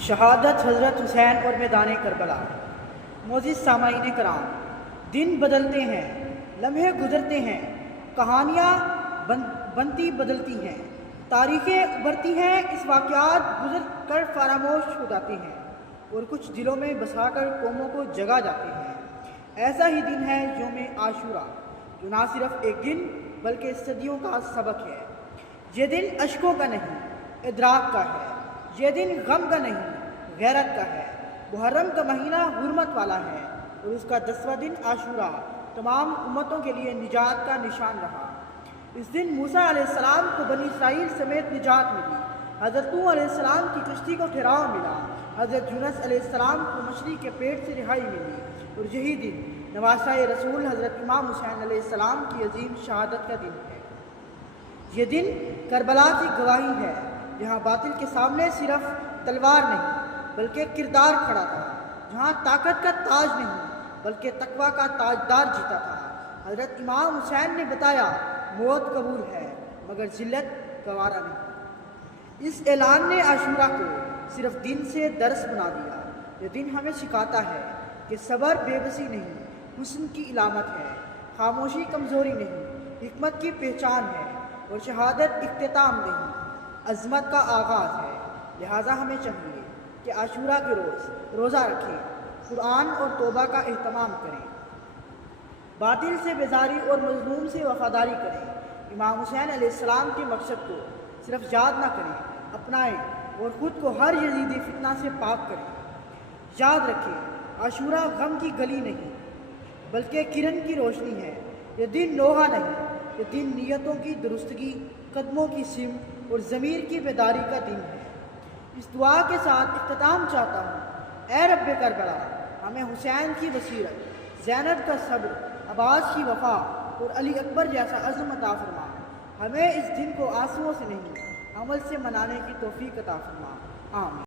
شہادت حضرت حسین اور میدان کربلا۔ معزز سامعین کرام، دن بدلتے ہیں، لمحے گزرتے ہیں، کہانیاں بنتی بدلتی ہیں، تاریخیں ابھرتی ہیں، اس واقعات گزر کر فراموش ہو جاتے ہیں اور کچھ دلوں میں بسا کر قوموں کو جگا جاتے ہیں۔ ایسا ہی دن ہے یوم عاشوراء، جو نہ صرف ایک دن بلکہ صدیوں کا سبق ہے۔ یہ دن اشکوں کا نہیں، ادراک کا ہے۔ یہ دن غم کا نہیں، غیرت کا ہے۔ محرم کا مہینہ حرمت والا ہے اور اس کا 10واں دن عاشوراء تمام امتوں کے لیے نجات کا نشان رہا۔ اس دن موسیٰ علیہ السلام کو بنی اسرائیل سمیت نجات ملی، حضرت نوح علیہ السلام کی کشتی کو ٹھہراؤ ملا، حضرت یونس علیہ السلام کو مچھلی کے پیٹ سے رہائی ملی، اور یہی دن نواسہ رسول حضرت امام حسین علیہ السلام کی عظیم شہادت کا دن ہے۔ یہ دن کربلا کی گواہی ہے، جہاں باطل کے سامنے صرف تلوار نہیں بلکہ کردار کھڑا تھا، جہاں طاقت کا تاج نہیں بلکہ تقویٰ کا تاجدار جیتا تھا۔ حضرت امام حسین نے بتایا، موت قبول ہے مگر ذلت گوارا نہیں۔ اس اعلان نے عاشوراء کو صرف دن سے درس بنا دیا۔ یہ دن ہمیں سکھاتا ہے کہ صبر بے بسی نہیں، حسن کی علامت ہے، خاموشی کمزوری نہیں، حکمت کی پہچان ہے، اور شہادت اختتام نہیں، عظمت کا آغاز ہے۔ لہٰذا ہمیں چاہیے کہ عاشوراء کے روز روزہ رکھیں، قرآن اور توبہ کا اہتمام کریں، باطل سے بیزاری اور مظلوم سے وفاداری کریں، امام حسین علیہ السلام کے مقصد کو صرف یاد نہ کریں، اپنائیں اور خود کو ہر یزیدی فتنہ سے پاک کریں۔ یاد رکھیں، عاشوراء غم کی گلی نہیں بلکہ کرن کی روشنی ہے۔ یہ دن نوحہ نہیں، یہ دن نیتوں کی درستگی، قدموں کی سمت اور ضمیر کی بیداری کا دن ہے۔ اس دعا کے ساتھ اختتام چاہتا ہوں، اے رب کربلا، ہمیں حسین کی بصیرت، زینب کا صبر، عباس کی وفا اور علی اکبر جیسا عزم عطا فرما۔ ہمیں اس دن کو آنسوؤں سے نہیں، عمل سے منانے کی توفیق عطا فرما۔ آمین۔